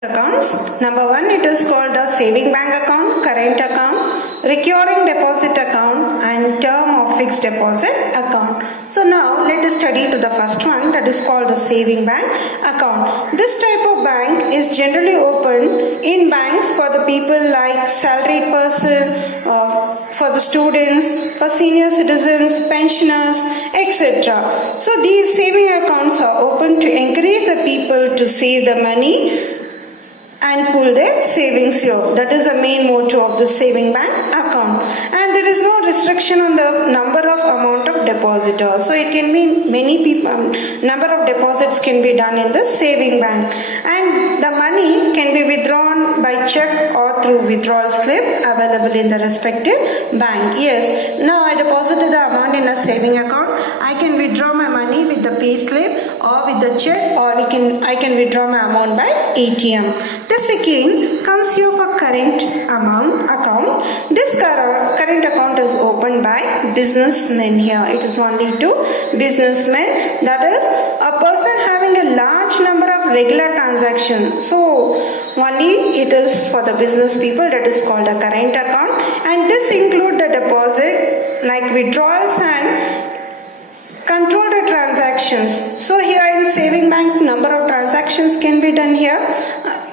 Accounts. Number one, it is called the saving bank account, current account, recurring deposit account, and term of fixed deposit account. So now let us study to the first one, that is called the saving bank account. This type of bank is generally opened in banks for the people like salaried person, for the students, for senior citizens, pensioners, etc. So these saving accounts are open to encourage the people to save the money and pull their savings here. That is the main motto of the saving bank account. And there is no restriction on the number of amount of depositors. So it can be many people, number of deposits can be done in the saving bank. And the money can be withdrawn by check or through withdrawal slip available in the respective bank. Yes, now I deposited the amount in a saving account. I can withdraw my money with the pay slip or with the check, or I can withdraw my amount by ATM. The second comes here for current account. This current account is opened by businessmen here. It is only to businessmen. That is a person having a large number of regular transactions. So only it is for the business people, that is called a current account. And this include the deposit like withdrawals and control the transactions. So here in saving bank, number of transactions can be done here,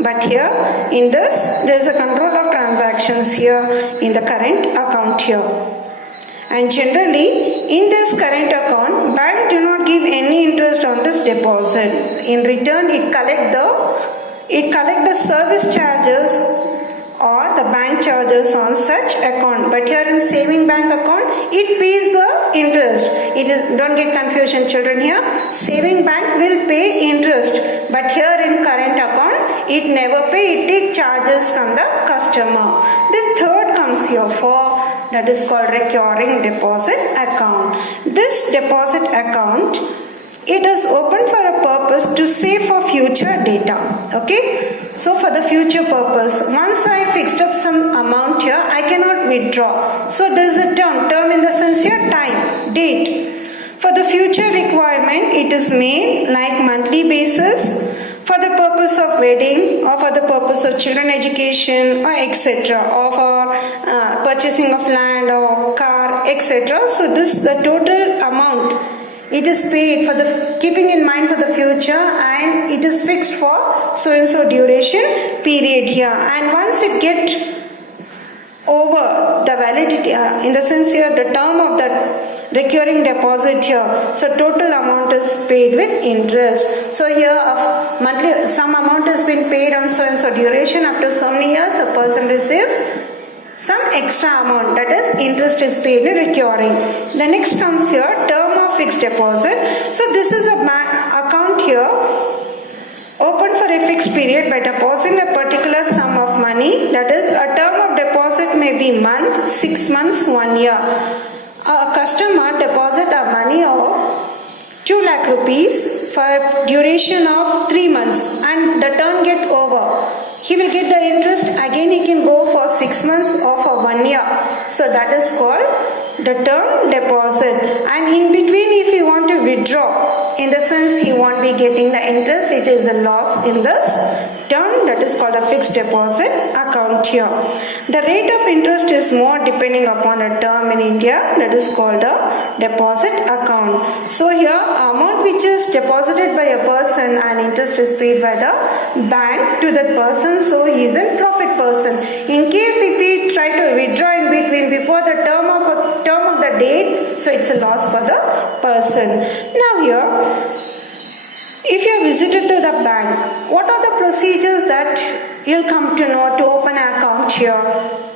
but here in this there is a control of transactions here in the current account here. And generally in this current account, bank do not give any interest on this deposit. In return, it collect the service charges or the bank charges on such account. But here in saving bank account, it pays the interest. Don't get confusion children here. Saving bank will pay interest, but here in current account, it never pay. It take charges from the customer. This third comes here for, that is called recurring deposit account. This deposit account, it is open for a purpose to save for future data. Okay. So for the future purpose, once I fixed up some amount here, I cannot withdraw. So there is a term in the sense here, time, date. For the future requirement, it is made like monthly basis for the purpose of wedding or for the purpose of children education or etc. or for purchasing of land or car etc. So this the total amount. It is paid for the keeping in mind for the future, and it is fixed for so and so duration period here. And once it get over the validity, in the sense here the term of that recurring deposit here, so total amount is paid with interest. So here of monthly some amount has been paid on so and so duration. After so many years, a person receives some extra amount, that is interest is paid in recurring. The next comes here term of fixed deposit. So this is a account here open for a fixed period by depositing a particular sum of money. That is a term of deposit may be month, 6 months, 1 year. A customer deposit a money of 2 lakh rupees for a duration of 3 months, and the term get over. He will get the interest, again he can go for 6 months or for 1 year. So that is called the term deposit. And in between, if you want to withdraw, in the sense he won't be getting the interest, it is a loss in this term, that is called a fixed deposit account here. The rate of interest is more depending upon the term in India, that is called a deposit account. So here amount which is deposited by a person and interest is paid by the bank to that person, so he is a profit person. In case if he try to withdraw in between before the term of the date, so it's a loss for the person. Now here, if you have visited to the bank, what are the procedures that you'll come to know to open an account here?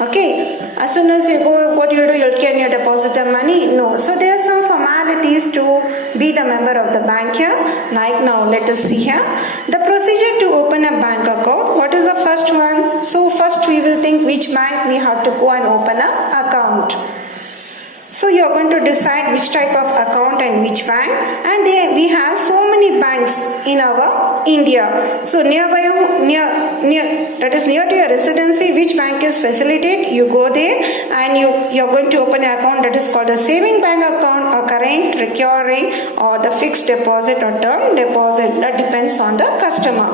Okay, as soon as you go, what you do, can you deposit the money? No. So there are some formalities to be the member of the bank here. Like now, let us see here. The procedure to open a bank account. What is the first one? So first we will think which bank we have to go and open an account. So you are going to decide which type of account and which bank, and we have so many banks in our India. So near that is near to your residency, which bank is facilitated, you go there and you are going to open an account, that is called a saving bank account or current, recurring, or the fixed deposit or term deposit. That depends on the customer.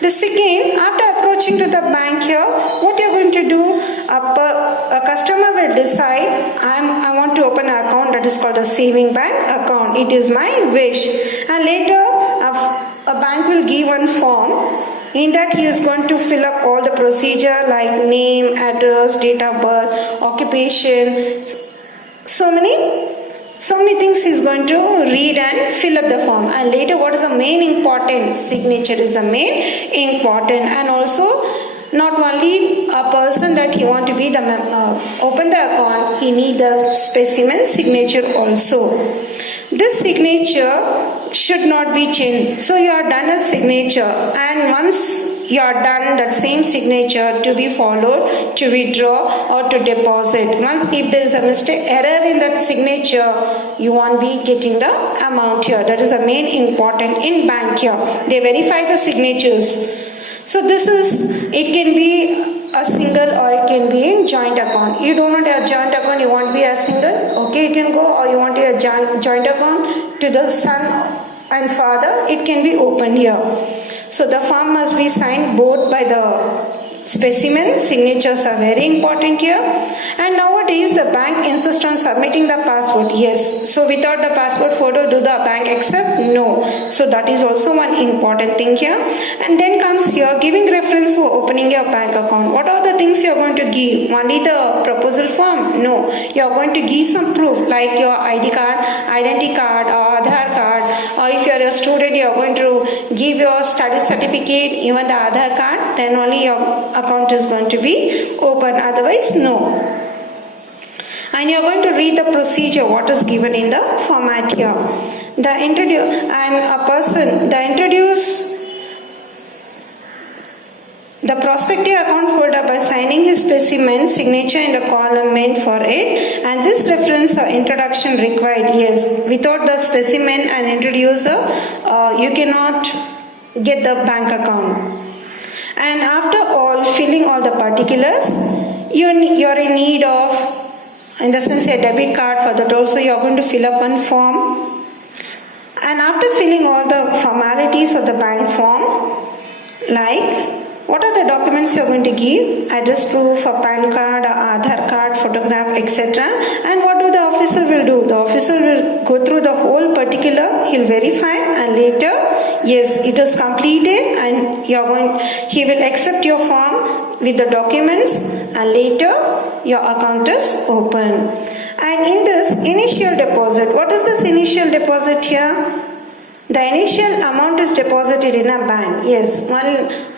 The second, after approaching to the bank here, what you are going to do, a customer will decide, I want to open an account that is called a saving bank account. It is my wish. And later, a bank will give one form. In that he is going to fill up all the procedure like name, address, date of birth, occupation, so many things he is going to read and fill up the form. And later what is the main important? Signature is the main important. And also not only a person that he want to be the open the account, he need the specimen signature also. This signature should not be changed. So you are done a signature, and once you are done, that same signature to be followed to withdraw or to deposit. Once if there is a mistake, error in that signature, you won't be getting the amount here. That is the main important in bank here. They verify the signatures. So this is, it can be a single or it can be a joint account. You don't want a joint account, you want to be a single, okay, you can go, or you want a joint account to the son and father, it can be opened here. So the form must be signed both by the specimen, signatures are very important here. And nowadays the bank insists on submitting the passport. Yes, so without the passport photo, do the bank accept? No. So that is also one important thing here. And then comes here giving reference for opening your bank account. What are the things you are going to give? Only the proposal form? No. You are going to give some proof like your ID card, identity card, or Aadhaar card, or if you are a student, you are going to give your study certificate, even the Aadhaar card, then only your account is going to be open, otherwise no. And you are going to read the procedure what is given in the format here. The introduce and a person, the introduce the prospective account holder by signing his specimen signature in the column meant for it, and this reference or introduction required. Yes, without the specimen and introducer, you cannot get the bank account. And after all, filling all the particulars, you're in need of, in the sense a debit card, for that also you're going to fill up one form. And after filling all the formalities of the bank form, like what are the documents you're going to give, address proof, a PAN card, Aadhaar card, photograph, etc. And what do the officer will do? The officer will go through the whole particular, he'll verify, and later, yes, it is completed, and he will accept your form with the documents, and later your account is open. And in this initial deposit, what is this initial deposit here? The initial amount is deposited in a bank. Yes.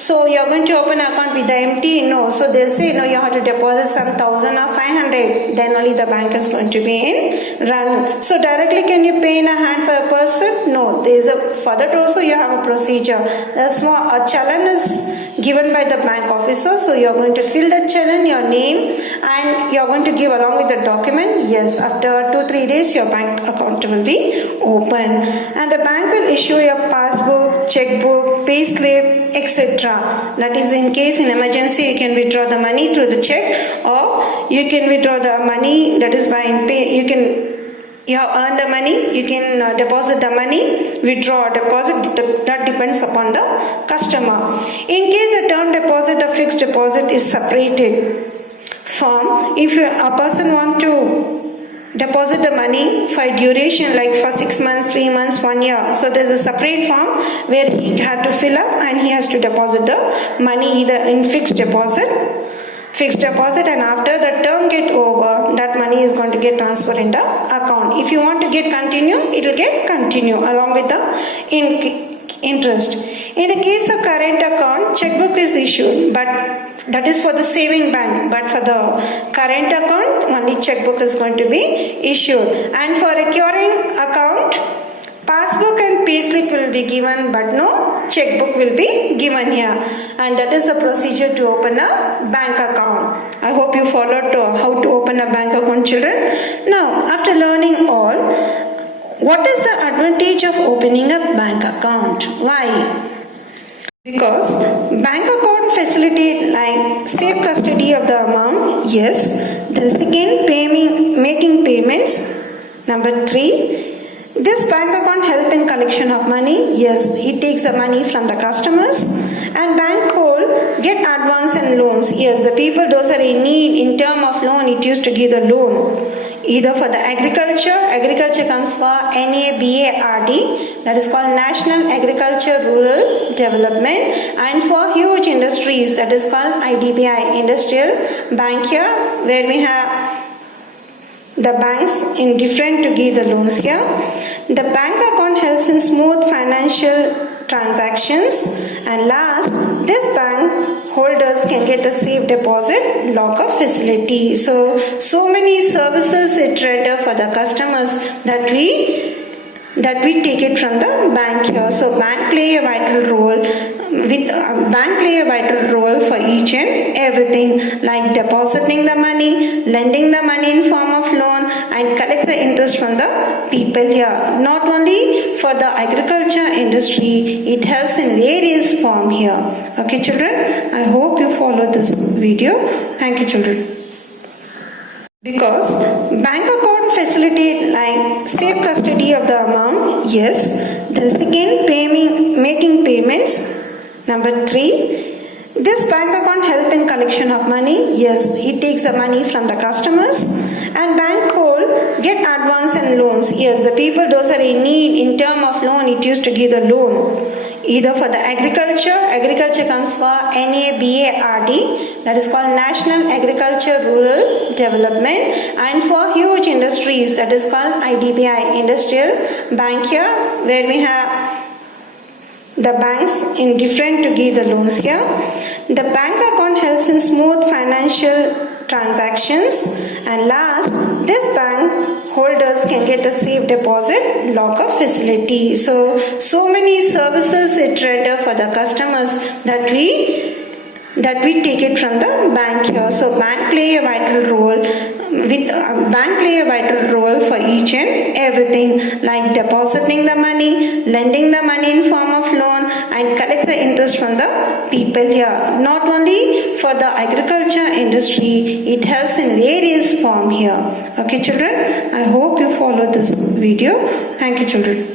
So you are going to open an account with the empty? No. So they'll say, no, you have to deposit some 1,000 or 500. Then only the bank is going to be in run. So directly can you pay in a hand for a person? No. For that also you have a procedure. A challan is given by the bank officer. So you are going to fill that challan, your name, and you are going to give along with the document. Yes. After 2-3 days your bank account will be open. And the bank will issue your passbook, checkbook, payslip, etc. That is in case in emergency you can withdraw the money through the check, or you can withdraw the money, that is by pay. You have earned the money, you can deposit the money, withdraw or deposit, that depends upon the customer. In case the term deposit or fixed deposit is separated from, if a person want to deposit the money for a duration like for 6 months, 3 months, 1 year. So there's a separate form where he had to fill up and he has to deposit the money either in fixed deposit, and after the term get over, that money is going to get transferred in the account. If you want to get continue, it will get continue along with the interest. In the case of current account, checkbook is issued, but that is for the saving bank. But for the current account, only checkbook is going to be issued. And for recurring account, passbook and payslip will be given, but no checkbook will be given here. And that is the procedure to open a bank account. I hope you followed how to open a bank account, children. Now, after learning all, what is the advantage of opening a bank account? Why? Because bank account facilitate like safe custody of the amount, yes. The second, making payments, Number 3, this bank account help in collection of money? Yes, it takes the money from the customers. And bank hold get advance and loans. Yes, the people those are in need in term of loan, it used to give the loan. Either for the agriculture comes for NABARD, that is called National Agriculture Rural Development, and for huge industries, that is called IDBI, Industrial Bank here, where we have the banks in different to give the loans here. The bank account helps in smooth financial transactions, and last, this bank holders can get a safe deposit locker facility. So many services it render for the customers that we take it from the bank here. So bank play a vital role for each and everything, like depositing the money, lending the money in form of loan, and collect the interest from the people here. Not only for the agriculture industry, it helps in various form here. Okay children, I hope you follow this video. Thank you children. Because bank account facilitate like safe custody of the amount, yes. Then second, making payments. Number 3, this bank account help in collection of money. Yes, it takes the money from the customers. And bank hold get advance and loans. Yes, the people those are in need in term of loan, it used to give the loan. Either for the agriculture comes for NABARD, that is called National Agriculture Rural Development, and for huge industries, that is called IDBI, Industrial Bank here, where we have the banks in different to give the loans here. The bank account helps in smooth financial transactions, and last, this bank holders can get a safe deposit locker facility. So many services it render for the customers that we take it from the bank here. So bank play a vital role for each and everything, like depositing the money, lending the money in form of loan, and collect the interest from the people here. Not only for the agriculture industry, it helps in various form here. Okay children, I hope you follow this video. Thank you children.